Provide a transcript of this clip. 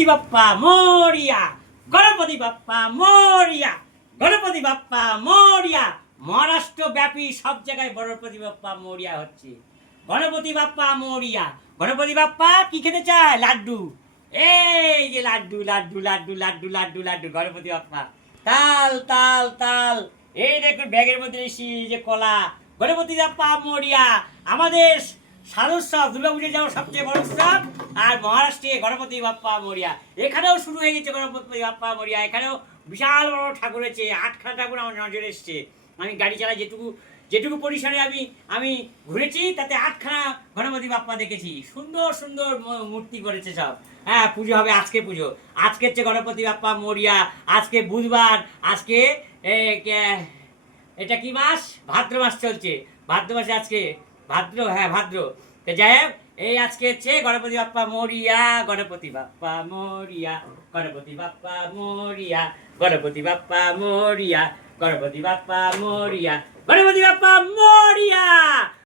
গণপতি বাপ্পা মরিয়া, গণপতি বাপ্পা মরিয়া, গণপতি বাপ্পা মরিয়া। মহারাষ্ট্র ব্যাপী সব জায়গায় গণপতি বাপ্পা মরিয়া হচ্ছে। গণপতি বাপ্পা মরিয়া। গণপতি বাপ্পা কি খেতে চায়? লাড্ডু। এই যে লাড্ডু লাড্ডু লাড্ডু লাড্ডু লাড্ডু লাড্ডু গণপতি বাপ্পা। তাল তাল তাল। এই দেখুন ব্যাগের মধ্যে এসি যে কলা। গণপতি বাপ্পা মরিয়া। আমাদের শারদোৎসব দুর্গাপুজো যেমন সবচেয়ে বড় উৎসব, আর মহারাষ্ট্রে গণপতি বাপ্পা মরিয়া। এখানেও শুরু হয়ে গেছে গণপতি বাপ্পা মরিয়া। এখানেও বিশাল বড় ঠাকুর হয়েছে, 8খানা ঠাকুর আমার নজরে এসছে। আমি গাড়ি চালাই যেটুকু যেটুকু পরিসরে আমি ঘুরেছি, তাতে 8খানা গণপতি বাপ্পা দেখেছি। সুন্দর সুন্দর মূর্তি করেছে সব। হ্যাঁ, পুজো হবে আজকে। পুজো আজকে হচ্ছে গণপতি বাপ্পা মরিয়া। আজকে বুধবার। আজকে এটা কি মাস? ভাদ্র মাস চলছে। ভাদ্র মাসে আজকে ভাদ্র, হ্যাঁ ভাদ্র। তো যাই হোক, এই আজকে হচ্ছে গণপতি বাপ্পা মরিয়া, গণপতি বাপ্পা মরিয়া, গণপতি বাপ্পা মরিয়া, গণপতি বাপ্পা মরিয়া, গণপতি বাপ্পা মরিয়া, গণপতি বাপ্পা মরিয়া।